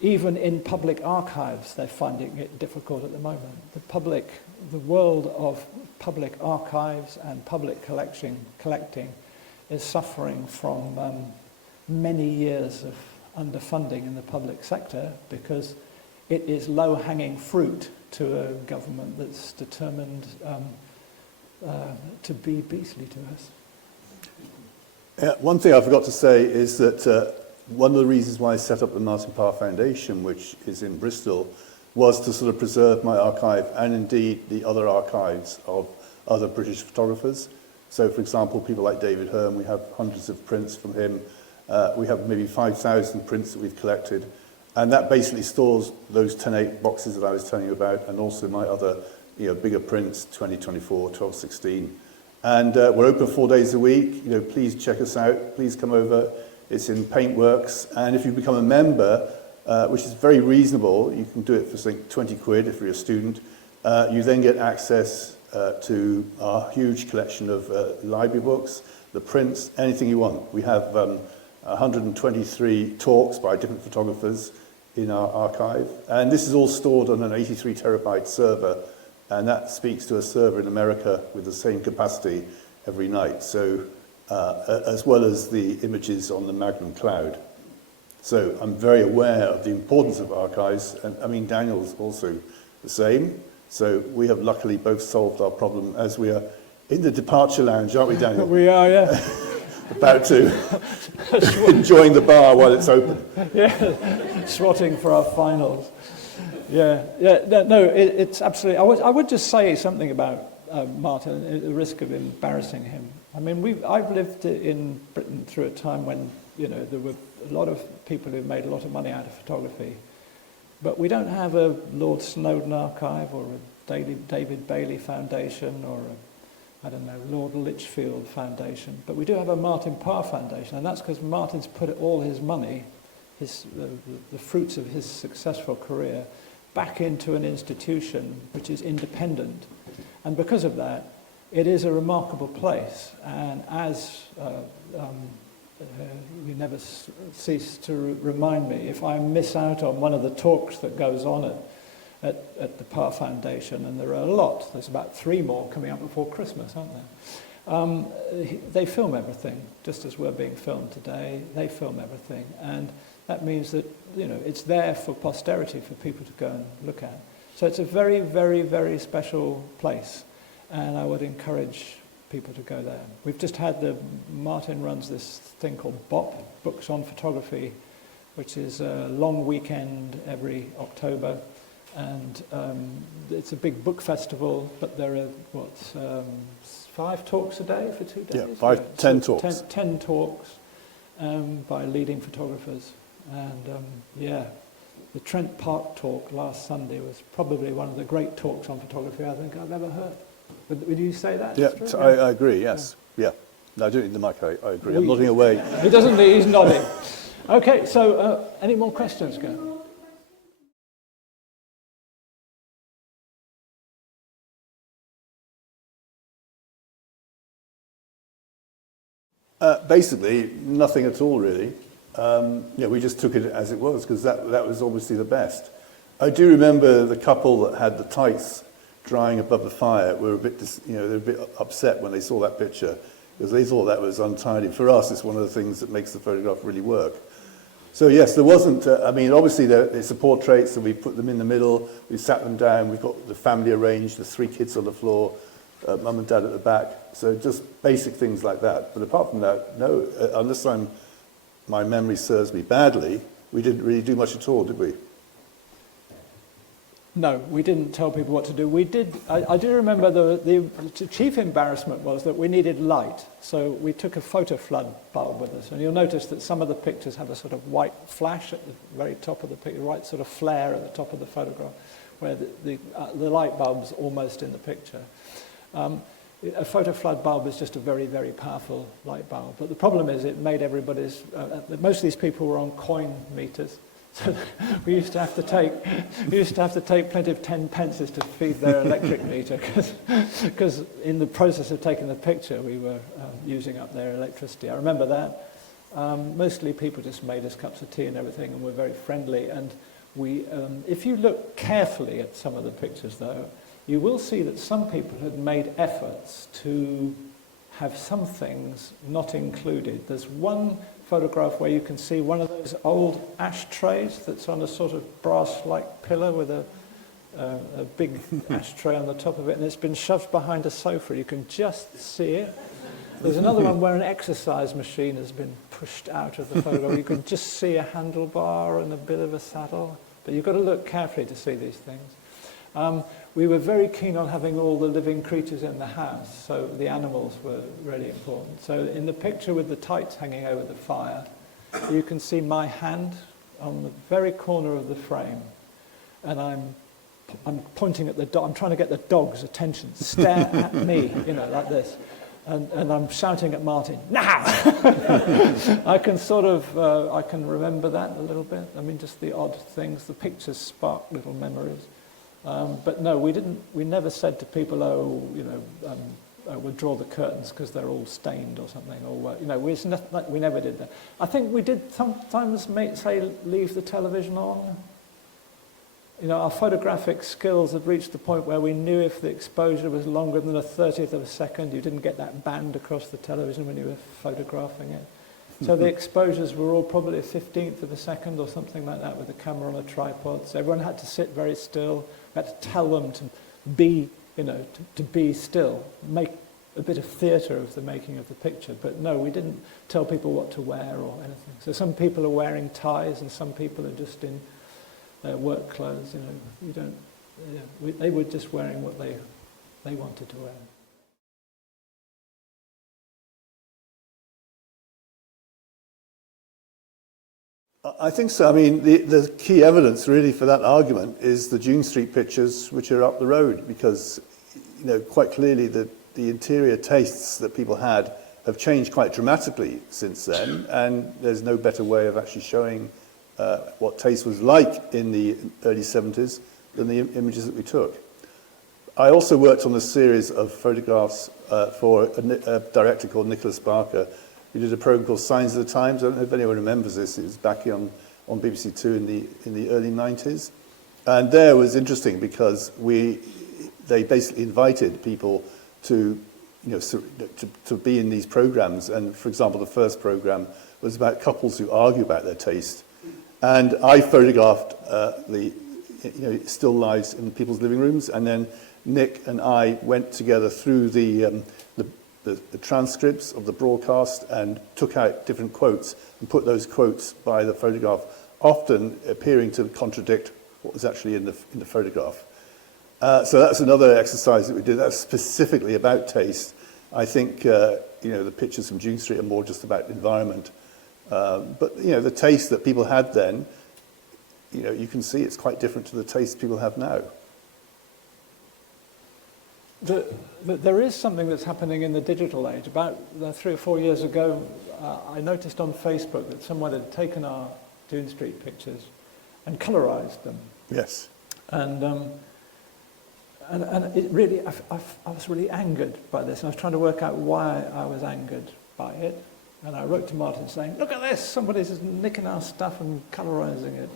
even in public archives, they're finding it difficult at the moment. The world of public archives and public collecting is suffering from many years of underfunding in the public sector, because it is low-hanging fruit to a government that's determined to be beastly to us. One thing I forgot to say is that one of the reasons why I set up the Martin Parr Foundation, which is in Bristol, was to sort of preserve my archive and indeed the other archives of other British photographers. So, for example, people like David Hearn, we have hundreds of prints from him. We have maybe 5,000 prints that we've collected. And that basically stores those 10/8 boxes that I was telling you about, and also my other bigger prints, 2024, 12/16. And we're open 4 days a week. Please check us out. Please come over. It's in Paintworks. And if you become a member, which is very reasonable, you can do it for, say, 20 quid if you're a student. You then get access to our huge collection of library books, the prints, anything you want. We have 123 talks by different photographers in our archive. And this is all stored on an 83 terabyte server, and that speaks to a server in America with the same capacity every night, so as well as the images on the Magnum Cloud. So I'm very aware of the importance of archives, and I mean Daniel's also the same. So we have luckily both solved our problem as we are in the departure lounge, aren't we, Daniel? We are, yeah. About to enjoying the bar while it's open. Yeah, swatting for our finals. Yeah. No, it's absolutely. I would just say something about Martin, at the risk of embarrassing him. I mean, I've lived in Britain through a time when there were a lot of people who made a lot of money out of photography, but we don't have a Lord Snowdon archive or a David Bailey Foundation or Lord Lichfield Foundation, but we do have a Martin Parr Foundation, and that's because Martin's put all his money, the fruits of his successful career, back into an institution which is independent. And because of that, it is a remarkable place. And as you never cease to remind me, if I miss out on one of the talks that goes on at the Parr Foundation, and there are a lot, there's about 3 more coming up before Christmas, aren't there? They film everything, just as we're being filmed today. They film everything, and that means that it's there for posterity for people to go and look at. So it's a very, very, very special place, and I would encourage people to go there. We've just had Martin runs this thing called BOP, Books on Photography, which is a long weekend every October. And it's a big book festival, but there are, 5 talks a day for 2 days? Yeah, 10 talks. 10 talks by leading photographers. And the Trent Park talk last Sunday was probably one of the great talks on photography I think I've ever heard. Would you say that? Yeah, I agree, yes. Yeah. No, I don't need the mic, I agree. I'm nodding away. He doesn't need, he's nodding. Okay, so any more questions, Gaye? Basically, nothing at all, really. We just took it as it was, because that was obviously the best. I do remember the couple that had the tights drying above the fire were a bit, they were a bit upset when they saw that picture, because they thought that was untidy. For us, it's one of the things that makes the photograph really work. So yes, there wasn't, obviously it's a portrait, so we put them in the middle, we sat them down, we've got the family arranged, the 3 kids on the floor, mum and dad at the back, so just basic things like that. But apart from that, no, unless my memory serves me badly, we didn't really do much at all, did we? No, we didn't tell people what to do. We did. I do remember the chief embarrassment was that we needed light. So we took a photo flood bulb with us. And you'll notice that some of the pictures have a sort of white flash at the very top of the picture, right sort of flare at the top of the photograph, where the light bulb's almost in the picture. A photo flood bulb is just a very, very powerful light bulb. But the problem is it made everybody's... most of these people were on coin meters. So we used to have to take plenty of 10 pences to feed their electric meter, because in the process of taking the picture we were using up their electricity. I remember that. Mostly people just made us cups of tea and everything, and were very friendly. And we, if you look carefully at some of the pictures, though, you will see that some people had made efforts to have some things not included. There's one photograph where you can see one of those old ashtrays that's on a sort of brass-like pillar with a big ashtray on the top of it, and it's been shoved behind a sofa. You can just see it. There's another one where an exercise machine has been pushed out of the photograph. You can just see a handlebar and a bit of a saddle, but you've got to look carefully to see these things. We were very keen on having all the living creatures in the house, so the animals were really important. So in the picture with the tights hanging over the fire, you can see my hand on the very corner of the frame, and I'm pointing at the dog. I'm trying to get the dog's attention. Stare at me, like this. And I'm shouting at Martin, now! I can remember that a little bit. I mean, just the odd things. The pictures spark little memories. But no, we never said to people, we'll draw the curtains because they're all stained or something. Or, we never did that. I think we did sometimes say, leave the television on. Our photographic skills had reached the point where we knew if the exposure was longer than a 30th of a second, you didn't get that band across the television when you were photographing it. So the exposures were all probably a 15th of a second or something like that with the camera on a tripod. So everyone had to sit very still. We had to tell them to be, to be still, make a bit of theatre of the making of the picture. But no, we didn't tell people what to wear or anything. So some people are wearing ties and some people are just in their work clothes, they were just wearing what they wanted to wear. I think so. I mean, the key evidence really for that argument is the June Street pictures which are up the road, because, quite clearly the interior tastes that people had have changed quite dramatically since then, and there's no better way of actually showing what taste was like in the early 70s than the images that we took. I also worked on a series of photographs for a director called Nicholas Barker. We did a program called Signs of the Times. I don't know if anyone remembers this. It was back on BBC Two in the early 90s. And there was interesting because they basically invited people to be in these programs. And for example, the first program was about couples who argue about their taste. And I photographed still lives in people's living rooms, and then Nick and I went together through the transcripts of the broadcast and took out different quotes and put those quotes by the photograph, often appearing to contradict what was actually in the photograph. So that's another exercise that we did. That's specifically about taste. I think the pictures from June Street are more just about environment. But the taste that people had then, you can see it's quite different to the taste people have now. There is something that's happening in the digital age. About 3 or 4 years ago, I noticed on Facebook that someone had taken our June Street pictures and colorized them. Yes. And it really, I was really angered by this. And I was trying to work out why I was angered by it. And I wrote to Martin saying, look at this, somebody's nicking our stuff and colorizing it.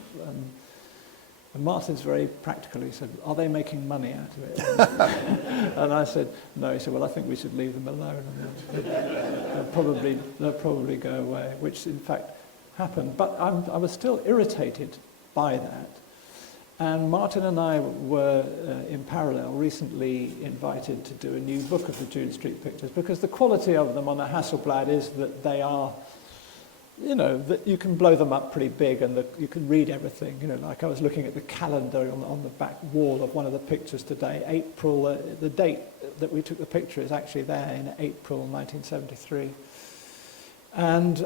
And Martin's very practical. He said, are they making money out of it? And I said, no. He said, well, I think we should leave them alone. And they'll probably go away, which in fact happened. But I was still irritated by that. And Martin and I were, in parallel, recently invited to do a new book of the June Street pictures, because the quality of them on a Hasselblad is that they are, that you can blow them up pretty big and you can read everything. Like I was looking at the calendar on the back wall of one of the pictures today, April, the date that we took the picture is actually there in April 1973. And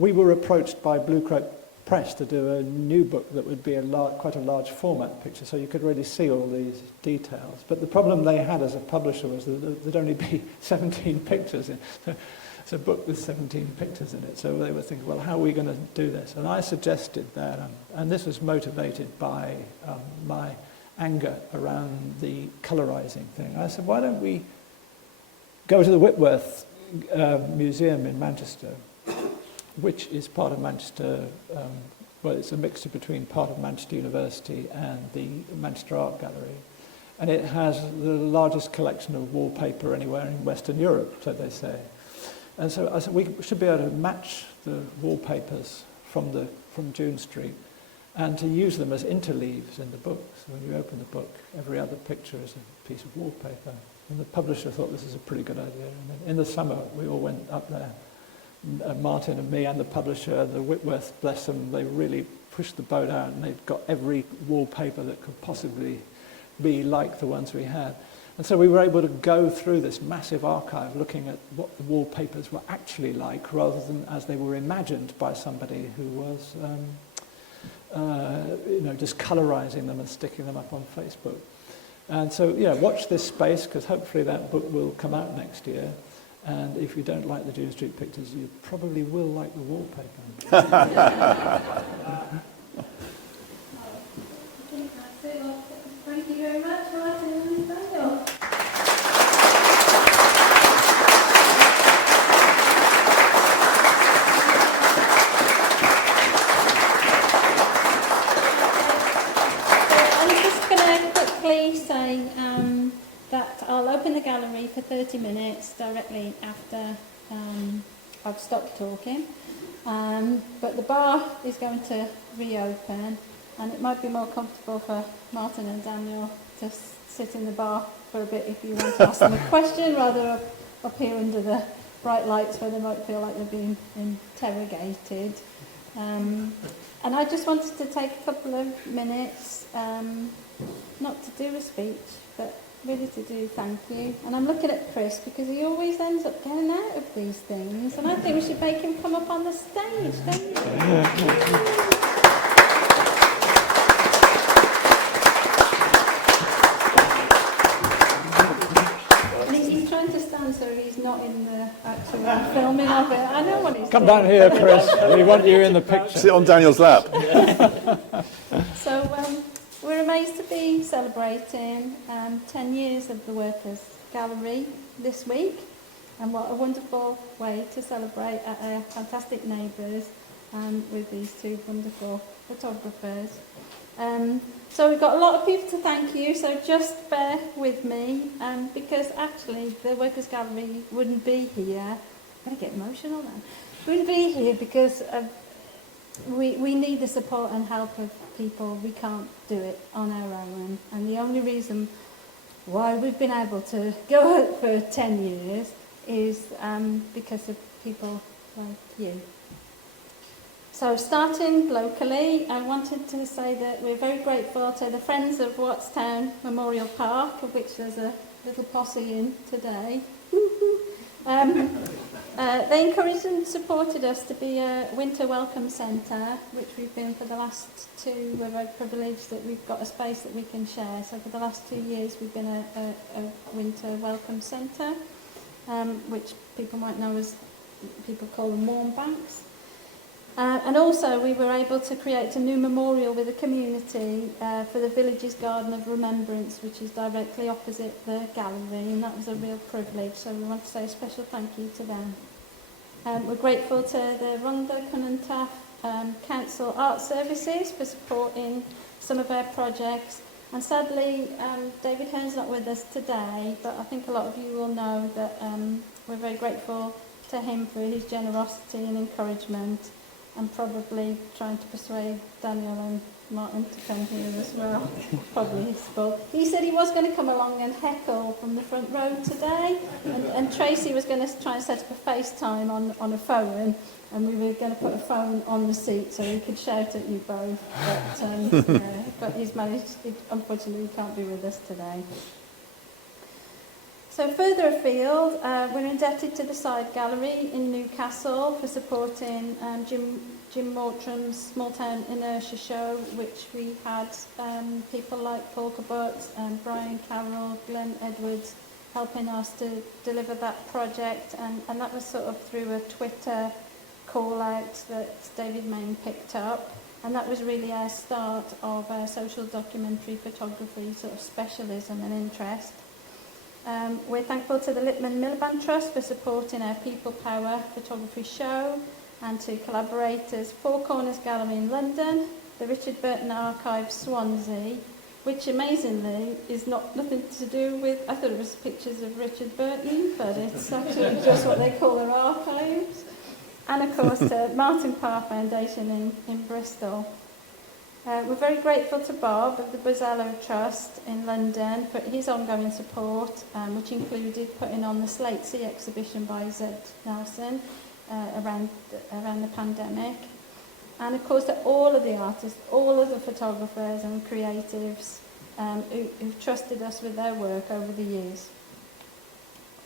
we were approached by Blue Crow Press to do a new book that would be quite a large format picture, so you could really see all these details. But the problem they had as a publisher was that there'd only be 17 pictures in it's a book with 17 pictures in it. So they were thinking, well, how are we going to do this? And I suggested that, and this was motivated by my anger around the colorizing thing. I said, why don't we go to the Whitworth Museum in Manchester, which is part of Manchester, it's a mixture between part of Manchester University and the Manchester Art Gallery. And it has the largest collection of wallpaper anywhere in Western Europe, so they say. And so I said we should be able to match the wallpapers from June Street and to use them as interleaves in the book. So when you open the book, every other picture is a piece of wallpaper. And the publisher thought this is a pretty good idea. And then in the summer, we all went up there. Martin and me and the publisher, the Whitworth, bless them, they really pushed the boat out and they've got every wallpaper that could possibly be like the ones we had. And so we were able to go through this massive archive looking at what the wallpapers were actually like rather than as they were imagined by somebody who was just colorizing them and sticking them up on Facebook. And so, watch this space, because hopefully that book will come out next year. And if you don't like the June Street pictures, you probably will like the wallpaper. Thank you very much, Martin and Daniel. Say that I'll open the gallery for 30 minutes directly after I've stopped talking, but the bar is going to reopen, and it might be more comfortable for Martin and Daniel to sit in the bar for a bit if you want to ask them a question, rather up here under the bright lights where they might feel like they're being interrogated. And I just wanted to take a couple of minutes, not to do a speech, but really to do thank you. And I'm looking at Chris because he always ends up getting out of these things, and I think we should make him come up on the stage, don't you? He's trying to stand so he's not in the actual filming of it. I know what he's Come doing. down here, Chris. We want you in the picture. Sit on Daniel's lap. So we're amazed to be celebrating 10 years of the Workers' Gallery this week, and what a wonderful way to celebrate at our fantastic neighbours with these two wonderful photographers. So we've got a lot of people to thank you, so just bear with me, because actually the Workers' Gallery wouldn't be here. I'm going to get emotional now. Wouldn't be here because we need the support and help of people. We can't do it on our own, and the only reason why we've been able to go out for 10 years is because of people like you. So starting locally, I wanted to say that we're very grateful to the Friends of Wattstown Memorial Park, of which there's a little posse in today. They encouraged and supported us to be a winter welcome centre, which we've been for the last two. We're very privileged that we've got a space that we can share. So for the last 2 years, we've been a winter welcome centre, which people might know as, people call them warm banks. And also we were able to create a new memorial with the community for the village's Garden of Remembrance, which is directly opposite the gallery, and that was a real privilege, so we want to say a special thank you to them. We're grateful to the Rhondda Cynon Council Art Services for supporting some of our projects, and sadly David Hearn's not with us today, but I think a lot of you will know that we're very grateful to him for his generosity and encouragement, and probably trying to persuade Daniel and Martin to come here as well. Probably his fault. He said he was going to come along and heckle from the front row today, and Tracy was going to try and set up a FaceTime on a phone, and we were going to put a phone on the seat so he could shout at you both. But he's managed, unfortunately, he can't be with us today. So further afield, we're indebted to the Side Gallery in Newcastle for supporting Jim Mortram's Small Town Inertia show, which we had people like Paul Cabuts and Brian Carroll, Glenn Edwards helping us to deliver that project, and that was sort of through a Twitter call out that David Mayne picked up, and that was really our start of our social documentary photography sort of specialism and interest. We're thankful to the Lippman Miliband Trust for supporting our People Power photography show, and to collaborators Four Corners Gallery in London, the Richard Burton Archive Swansea, which amazingly is nothing to do with, I thought it was pictures of Richard Burton, but it's actually just what they call their archives. And of course to Martin Parr Foundation in Bristol. We're very grateful to Bob of the Bosello Trust in London for his ongoing support, which included putting on the Slate Sea exhibition by Z. Nelson around the pandemic. And of course to all of the artists, all of the photographers and creatives who've trusted us with their work over the years.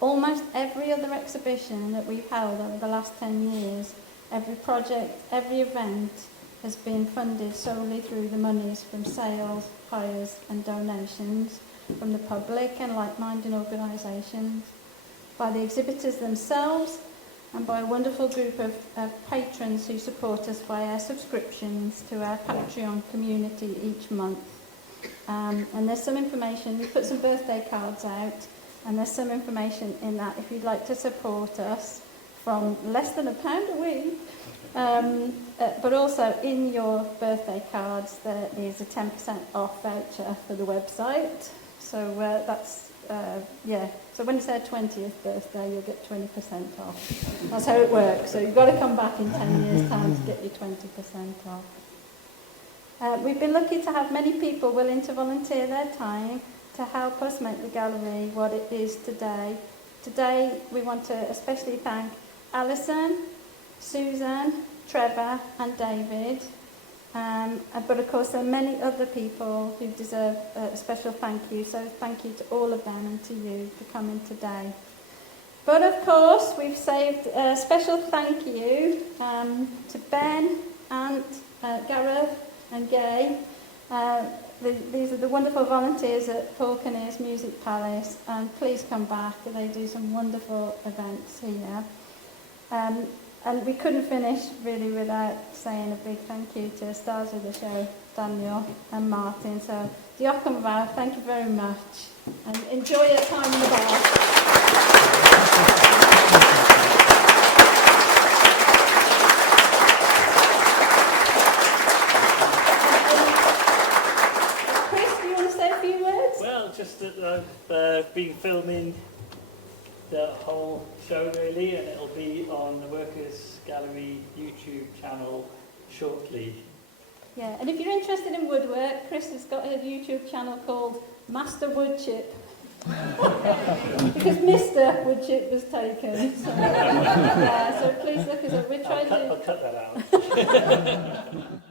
Almost every other exhibition that we've held over the last 10 years, every project, every event has been funded solely through the monies from sales, hires and donations from the public and like-minded organisations, by the exhibitors themselves and by a wonderful group of patrons who support us via subscriptions to our Patreon community each month. And there's some information, we put some birthday cards out, and there's some information in that if you'd like to support us from less than £1 a week. But also in your birthday cards there is a 10% off voucher for the website. So that's, so when it's their 20th birthday you'll get 20% off. That's how it works. So you've got to come back in 10 years' time to get your 20% off. We've been lucky to have many people willing to volunteer their time to help us make the gallery what it is today. Today we want to especially thank Alison, Susan, Trevor and David, but of course there are many other people who deserve a special thank you, so thank you to all of them and to you for coming today. But of course we've saved a special thank you to Ben, Ant, Gareth and Gaye. These are the wonderful volunteers at Paul Kinnear's Music Palace, and please come back, they do some wonderful events here. And we couldn't finish really without saying a big thank you to stars of the show, Daniel and Martin. So, diolch yn fawr, thank you very much, and enjoy your time in the bar. Chris, do you want to say a few words? Well, just that I've been filming the whole show really, and it'll be on the Workers Gallery YouTube channel shortly. Yeah, and if you're interested in woodwork, Chris has got a YouTube channel called Master Woodchip. Because Mr. Woodchip was taken. So, yeah, so please look us up. We're trying I'll cut that out.